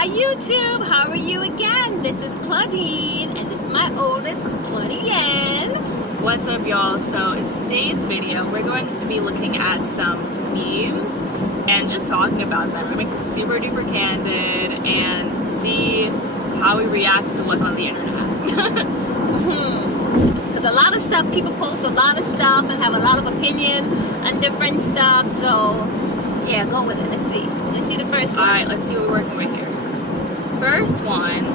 Hi YouTube, how are you again? This is Claudine and this is my oldest, Claudiane. What's up y'all? So in today's video we're going to be looking at some memes and just talking about them. We're going to be super duper candid and see how we react to what's on the internet. Because a lot of stuff, people post a lot of stuff and have a lot of opinion on different stuff, so yeah, go with it. Let's see the first one. Alright, let's see what we're working with here. First one.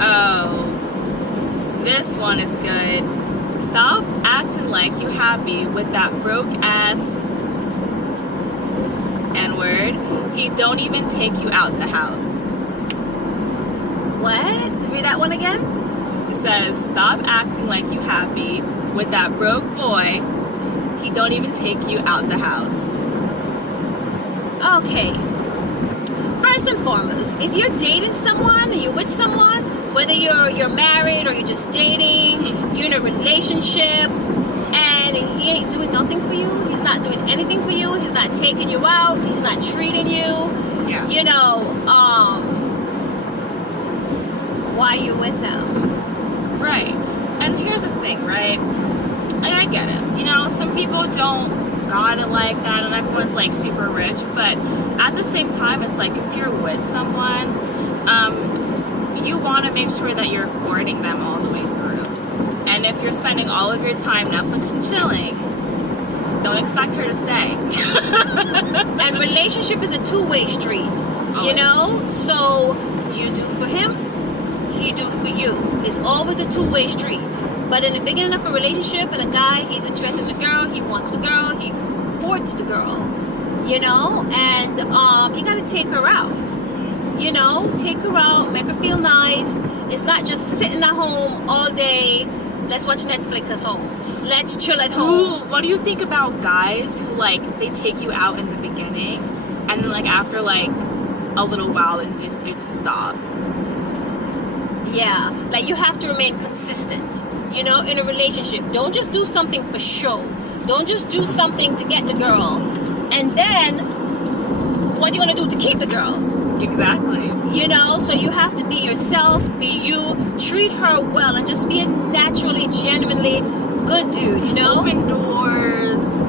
Oh, this one is good. Stop acting like you happy with that broke ass N-word. He don't even take you out the house. What? Read that one again? It says, stop acting like you happy with that broke boy. He don't even take you out the house. Okay. First and foremost, if you're dating someone, or you're with someone, whether you're married or you're just dating, you're in a relationship, and he ain't doing nothing for you, he's not doing anything for you, he's not taking you out, he's not treating you, Yeah. you know, why are you with him? Right. And here's the thing, right? And I get it. You know, some people don't got it like that and everyone's like super rich, but at the same time, it's like if you're with someone, you want to make sure that you're courting them all the way through. And if you're spending all of your time Netflix and chilling, don't expect her to stay. And relationship is a two-way street, Always. you know? So you do for him, he do for you. It's always a two-way street. But in the beginning of a relationship, and a guy, he's interested in the girl, he wants the girl, he courts the girl, you know? And you gotta take her out, you know? Take her out, make her feel nice. It's not just sitting at home all day, let's watch Netflix at home. Let's chill at home. Ooh, what do you think about guys who, like, they take you out in the beginning, and then, like, after, like, a little while, and they just stop? Yeah, like you have to remain consistent, you know, in a relationship. Don't just do something for show. Don't just do something to get the girl. And then, what are you going to do to keep the girl? Exactly. You know, so you have to be yourself, be you, treat her well, and just be a naturally, genuinely good dude, you know? Open doors.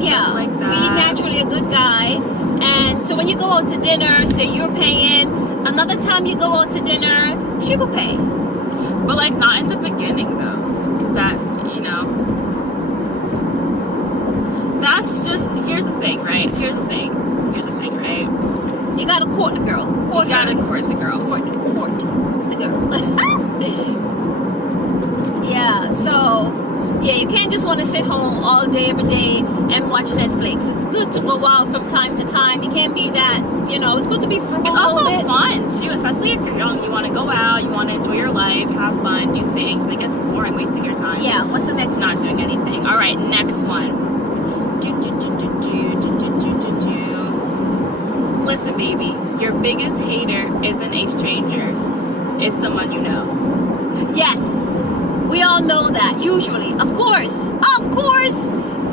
Yeah, Stuff like that. be naturally a good guy. And so when you go out to dinner, say you're paying, another time you go out to dinner, she will pay. But, like, not in the beginning, though. Because that, you know, that's just, here's the thing, right? Here's the thing, right? You gotta court the girl. You gotta court the girl. Court the girl. Yeah, so yeah, you can't just want to sit home all day, every day, and watch Netflix. It's good to go out from time to time. You can't be that, you know, it's good to be frugal. It's a also little bit. fun, too, especially if you're young. You want to go out, you want to enjoy your life, have fun, do things, and it gets boring wasting your time. Yeah, what's the next one? Not doing anything. All right, next one. Listen, baby, your biggest hater isn't a stranger. It's someone you know. Yes, we all know that, usually. Of course.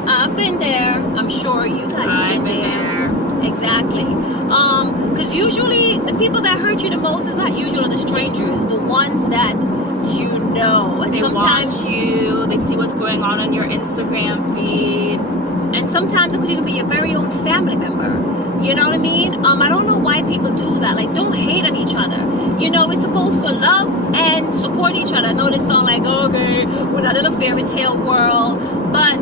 I've been there. I'm sure you guys I've been there. Exactly. Because usually the people that hurt you the most is not usually the strangers, the ones that you know. And They sometimes watch you, they see what's going on your Instagram feed. And sometimes it could even be your very own family member. You know what I mean? I don't know why people do that. Like, don't hate on each other. You know, we're supposed to love and support each other. I know this sound like, okay, we're not in a fairy tale world. But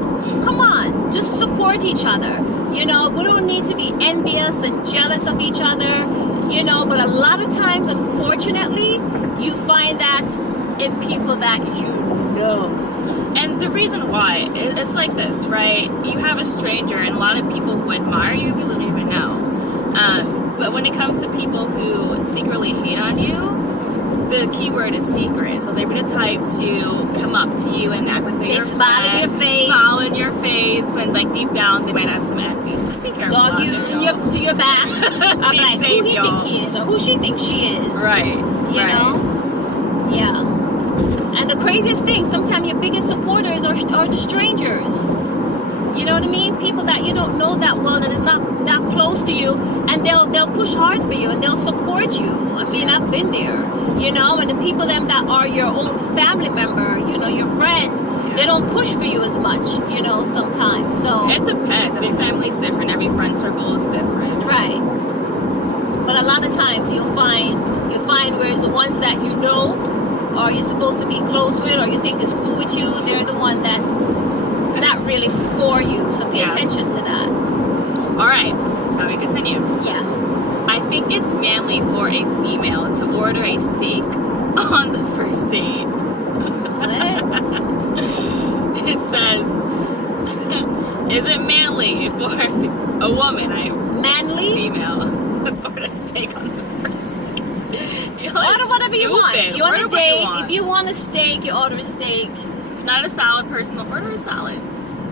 come on, just support each other. You know, we don't need to be envious and jealous of each other. You know, but a lot of times, unfortunately, you find that in people that you know. And the reason why, it's like this, right? You have a stranger, and a lot of people who admire you, people don't even know. But when it comes to people who secretly hate on you, the key word is secret. So they're the type to come up to you and act like they're your smile in friend, your face. smile in your face, when, like, deep down they might have some envy. So just be careful. Dog you to your back. I'm Be like, safe, who he y'all. think he is, or who she thinks she is. Right. You know? Yeah. And the craziest thing, sometimes your biggest supporters are the strangers. You know what I mean? People that you don't know that well, that is not that close to you, and they'll push hard for you and they'll support you. I mean, I've been there, you know. And the people them that are your own family member, you know, your friends, they don't push for you as much, you know, sometimes. So it depends. Every family's different. Every friend circle is different. right. But a lot of times you'll find whereas the ones that you know, or you're supposed to be close with, or you think is cool with you, they're the one that's not really for you. So pay attention to that. All right, so we continue. Yeah. I think it's manly for a female to order a steak on the first date. What? It says, is it manly for a woman, Manly? female, to order a steak on the first date? Order whatever you want. You on a date, if you want a steak, you order a steak. If you're not a salad person, order a salad.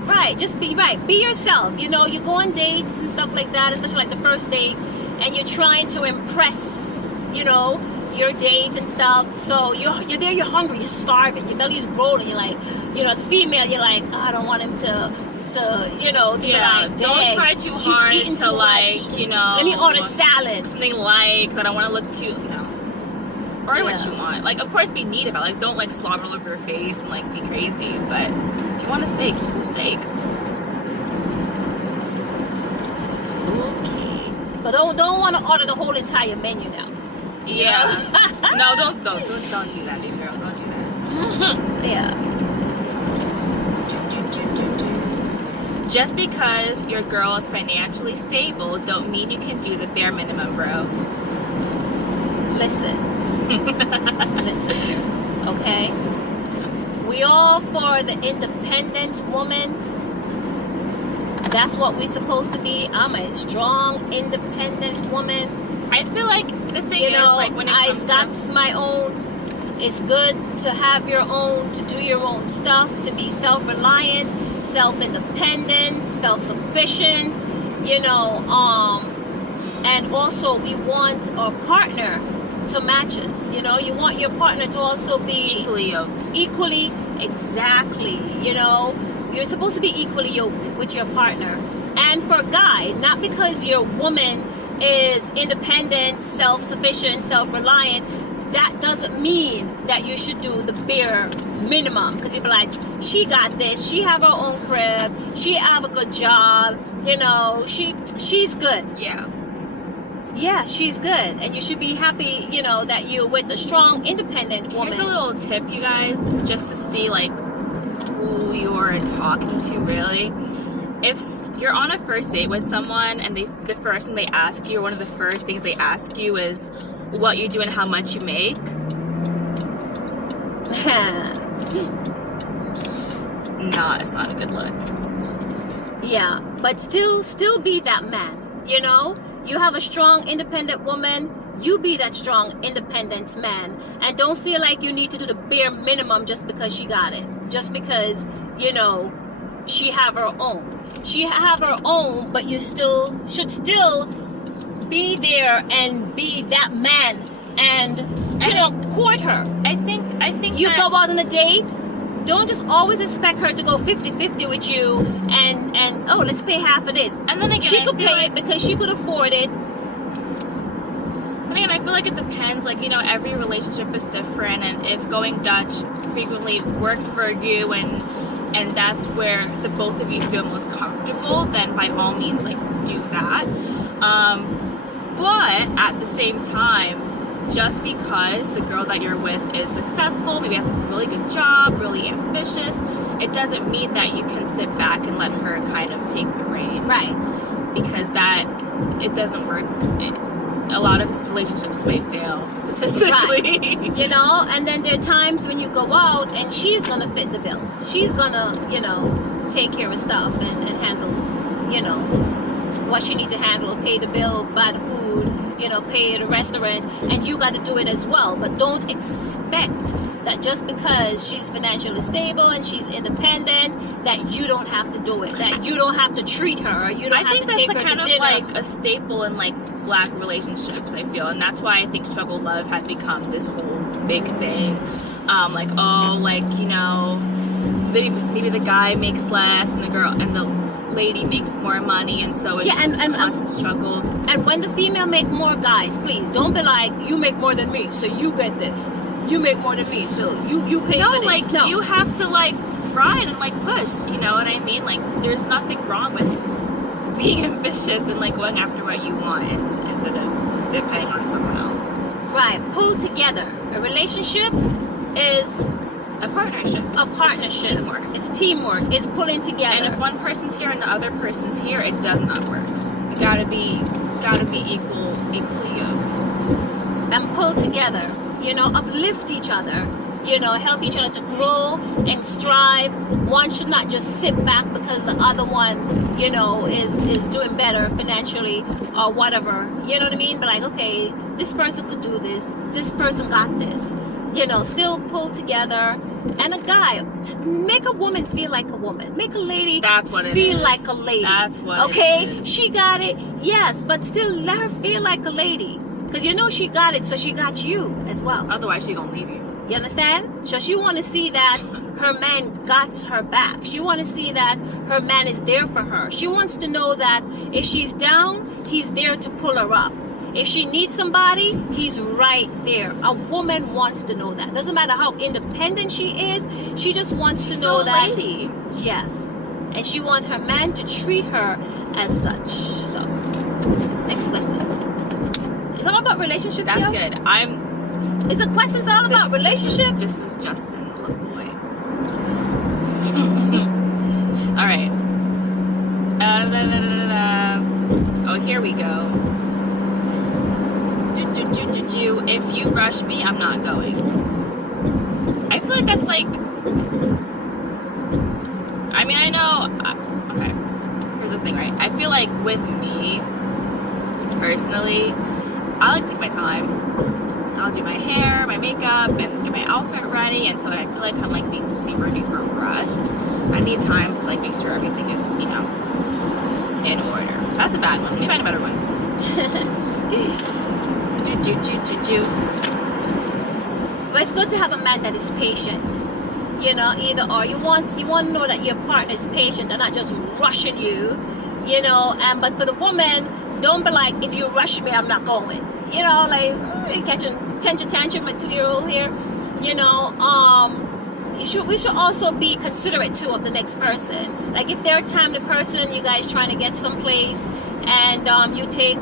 Right, just be yourself. You know, you go on dates and stuff like that, especially like the first date, and you're trying to impress, you know, your date and stuff. So you're there, you're hungry, you're starving, your belly's growling. You're like, you know, as a female, you're like, oh, I don't want him to you know, to be like, don't try too hard to like, you know, let me order salad, something like, because I don't want to look too, you know, order what you want. Like, of course, be neat about it. Like, don't like slobber all over your face and like be crazy. But if you want a steak, order a steak. Okay, but don't want to order the whole entire menu now. Yeah. No, don't do that, baby girl. Don't do that. Yeah. Just because your girl is financially stable don't mean you can do the bare minimum, bro. Listen here, okay? We all for the independent woman. That's what we're supposed to be. I'm a strong, independent woman. I feel like the thing is, like, when it comes got my own. It's good to have your own, to do your own stuff, to be self-reliant, self-independent, self-sufficient, you know, and also we want our partner to match us. You know, you want your partner to also be equally yoked. Exactly. You know, you're supposed to be equally yoked with your partner. And for a guy, not because your woman is independent, self-sufficient, self-reliant, that doesn't mean that you should do the bare minimum. Because you'd be like, she got this, she have her own crib, she have a good job, you know, she's good. Yeah, she's good. And you should be happy, you know, that you're with a strong, independent woman. Here's a little tip, you guys, just to see, like, who you're talking to, really. If you're on a first date with someone and the first thing they ask you, or one of the first things they ask you is what you do and how much you make, it's not a good look. Yeah, but still be that man, you know? You have a strong, independent woman, you be that strong, independent man. And don't feel like you need to do the bare minimum just because she got it. Just because, you know, she have her own. She have her own, but you should still be there and be that man and you know, court her. I think you go out on a date. Don't just always expect her to go 50-50 with you and oh, let's pay half of this. And then again, she could pay it because she could afford it. And again, I feel like it depends. Like, you know, every relationship is different, and if going Dutch frequently works for you and that's where the both of you feel most comfortable, then by all means, like, do that. But at the same time, just because the girl that you're with is successful, maybe has a really good job, really ambitious, it doesn't mean that you can sit back and let her kind of take the reins. Right. Because it doesn't work. A lot of relationships may fail statistically. Right. You know, and then there are times when you go out and she's going to fit the bill. She's going to, you know, take care of stuff and handle, you know, what she needs to handle, pay the bill, buy the food, you know, pay at a restaurant, and you got to do it as well. But don't expect that just because she's financially stable and she's independent that you don't have to do it, that you don't have to treat her, or you don't have to take her to dinner. I think that's kind of like a staple in like Black relationships, I feel, and that's why I think struggle love has become this whole big thing. Like, oh, like, you know, maybe the guy makes less and the girl and the lady makes more money, and so it's Yeah, just a constant struggle. And when the female make more, guys, please don't be like, you make more than me, so you get this. You make more than me, so you pay for this. Like, no, you have to like grind and like push. You know what I mean? Like, there's nothing wrong with being ambitious and like going after what you want, and instead of depending on someone else. Right, pull together. A relationship is A partnership. a partnership. It's teamwork. It's pulling together. And if one person's here and the other person's here, it does not work. You gotta be equally yoked. And pull together, you know, uplift each other, you know, help each other to grow and strive. One should not just sit back because the other one, you know, is doing better financially or whatever, you know what I mean? But like, okay, this person could do this person got this, you know, still pull together. And a guy, make a woman feel like a woman, make a lady feel like a lady. That's what okay, it is. she got it, yes, but still let her feel like a lady. Because you know she got it, so she got you as well. Otherwise, she gonna leave you. You understand? So she want to see that her man got her back. She want to see that her man is there for her. She wants to know that if she's down, he's there to pull her up. If she needs somebody, he's right there. A woman wants to know that. Doesn't matter how independent she is, she just wants to know that. Lady. Yes. And she wants her man to treat her as such. So, next question. It's all about relationships. That's here. good. Is the questions all about relationships? This is Justin Laboy. All right. Oh, here we go. If you rush me, I'm not going. I feel like that's like. I mean, I know. Okay. Here's the thing, right? I feel like with me, personally, I like to take my time. I'll do my hair, my makeup, and get my outfit ready, and so I feel like I'm like being super duper rushed. I need time to like make sure everything is, you know, in order. That's a bad one. Let me find a better one. But it's good to have a man that is patient. You know, either or. You want to know that your partner is patient and not just rushing you. You know, but for the woman, don't be like, if you rush me, I'm not going. You know, like, you're catching tantrum, my 2-year-old here. You know, we should also be considerate too of the next person. Like, if they're a timely person, you guys trying to get someplace, and you take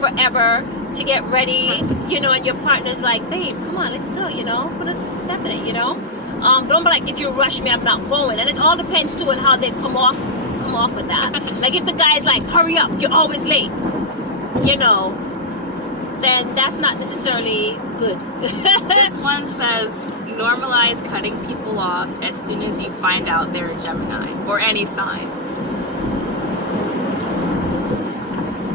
forever to get ready, you know, and your partner's like, babe, come on, let's go, you know, put a step in it, you know. Don't be like, if you rush me, I'm not going. And it all depends too on how they come off with that. Like, if the guy's like, hurry up, you're always late, you know, then that's not necessarily good. This one says, normalize cutting people off as soon as you find out they're a Gemini or any sign.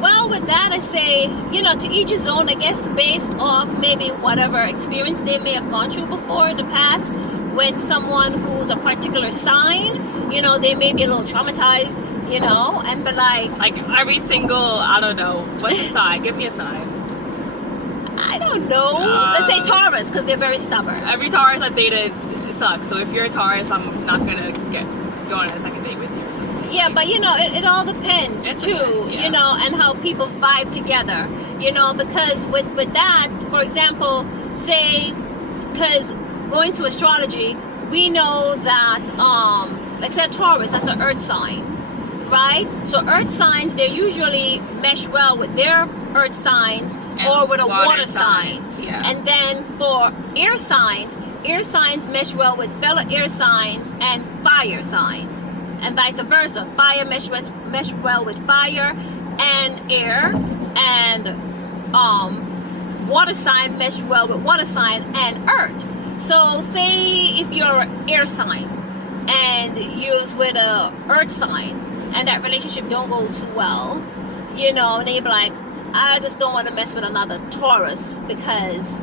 Well, with that, I say, you know, to each his own, I guess, based off maybe whatever experience they may have gone through before in the past with someone who's a particular sign. You know, they may be a little traumatized, you know, and be like every single, I don't know, what's a sign? Give me a sign. I don't know. Let's say Taurus, because they're very stubborn. Every Taurus I've dated sucks. So if you're a Taurus, I'm not gonna go on a second date with you or something. Yeah, but you know, it all depends too. Yeah. You know, and how people vibe together. You know, because with that, for example, say, because going to astrology, we know that like say Taurus, that's an earth sign, right? So earth signs, they usually mesh well with their earth signs or with a water sign. Yeah. And then for air signs mesh well with fellow air signs and fire signs, and vice versa. Fire mesh well with fire and air, and water sign mesh well with water sign and earth. So say if you're an air sign and you're with a earth sign and that relationship don't go too well, you know, and they be like, I just don't want to mess with another Taurus because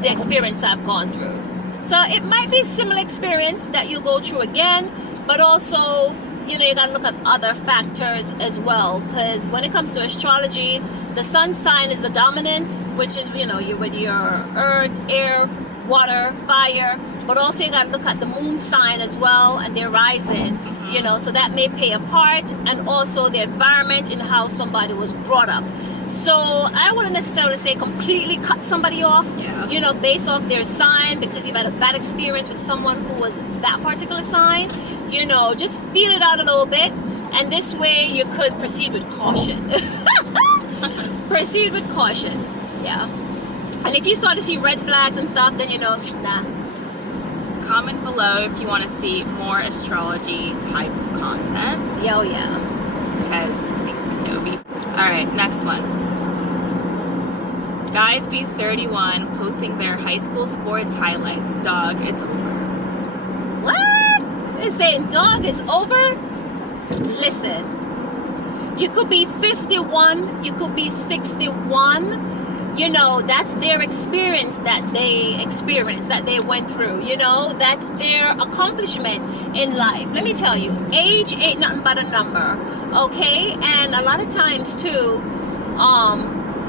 the experience I've gone through. So it might be similar experience that you go through again, but also, you know, you got to look at other factors as well, because when it comes to astrology, the sun sign is the dominant, which is, you know, you're with your earth, air, water, fire, but also you got to look at the moon sign as well and their rising. You know, so that may play a part, and also the environment and how somebody was brought up. So I wouldn't necessarily say completely cut somebody off, you know, based off their sign because you've had a bad experience with someone who was that particular sign. You know, just feel it out a little bit, and this way you could proceed with caution. Proceed with caution, yeah. And if you start to see red flags and stuff, then you know, nah. Comment below if you want to see more astrology type of content. Yeah, oh yeah. Because I think it would be... Alright, next one. Guys be 31 posting their high school sports highlights. Dog, it's over. What? They're saying dog is over? Listen. You could be 51, you could be 61. You know, that's their experience that they went through. You know, that's their accomplishment in life. Let me tell you, age ain't nothing but a number, okay? And a lot of times too,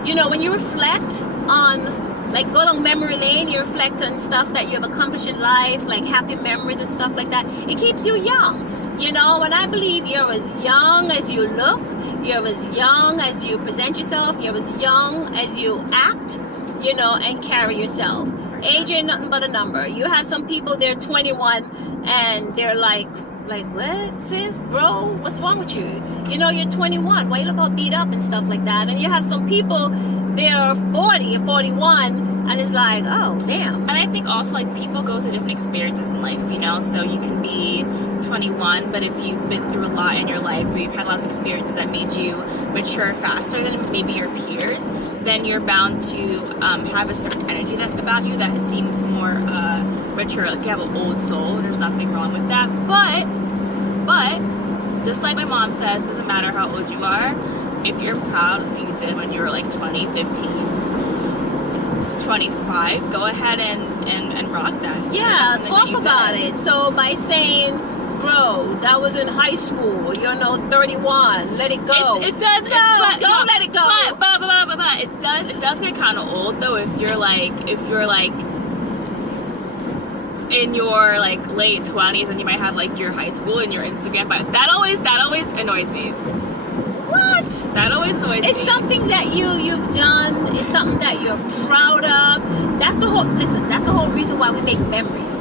you know, when you reflect on, like, go down memory lane, you reflect on stuff that you have accomplished in life, like happy memories and stuff like that. It keeps you young, you know, and I believe you're as young as you look. You're as young as you present yourself. You're as young as you act, you know, and carry yourself. Age ain't nothing but a number. You have some people, they're 21 and they're like, what, sis, bro, what's wrong with you? You know, you're 21. Why you look all beat up and stuff like that? And you have some people, they're 40 or 41 and it's like, oh, damn. And I think also, like, people go through different experiences in life, you know, so you can be 21, but if you've been through a lot in your life, or you've had a lot of experiences that made you mature faster than maybe your peers, then you're bound to have a certain energy about you that seems more mature. Like, you have an old soul, and there's nothing wrong with that. But just like my mom says, doesn't matter how old you are, if you're proud of something you did when you were like 20, 15, 25, go ahead and rock that. Yeah, talk about it. So by saying, bro, that was in high school, you're no 31, let it go. It does. Don't let it go. But it does get kind of old though if you're like in your like late 20s and you might have like your high school and your Instagram, but that always annoys me. What? That always annoys me. It's something that you've done. It's something that you're proud of. That's the whole reason why we make memories,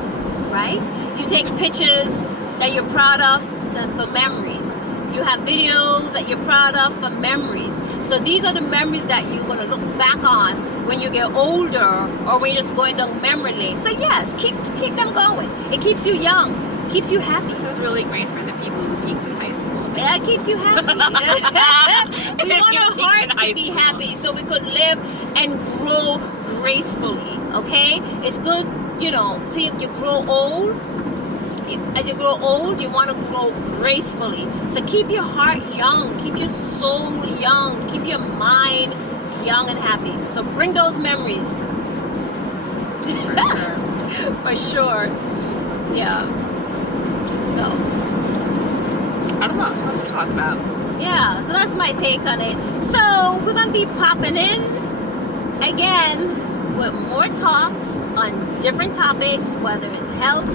right? You take pictures that you're proud of for memories. You have videos that you're proud of for memories. So these are the memories that you're going to look back on when you get older or when you're just going down memory lane. So yes, keep them going. It keeps you young, keeps you happy. This is really great for the people who peaked in high school. Yeah, it keeps you happy. We want our heart to be happy so we could live and grow gracefully, okay? It's good, you know, see if you grow old. As you grow old, you want to grow gracefully. So keep your heart young, keep your soul young, keep your mind young and happy. So bring those memories. For sure. Yeah. So I don't know, it's what to talk about. Yeah, so that's my take on it. So we're going to be popping in again with more talks on different topics, whether it's health,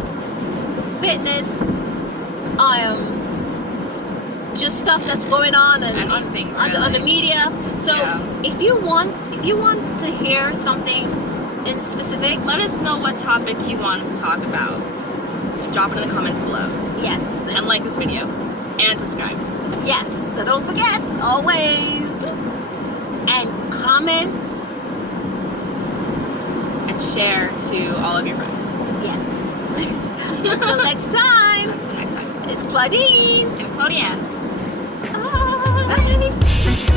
fitness, just stuff that's going on and on the media. So if you want to hear something in specific, let us know what topic you want us to talk about. Drop it in the comments below. Yes. And like this video. And subscribe. Yes. So don't forget, always. And comment. And share to all of your friends. Yes. Until next time. Until next time. It's Claudine. And Claudiane. Bye.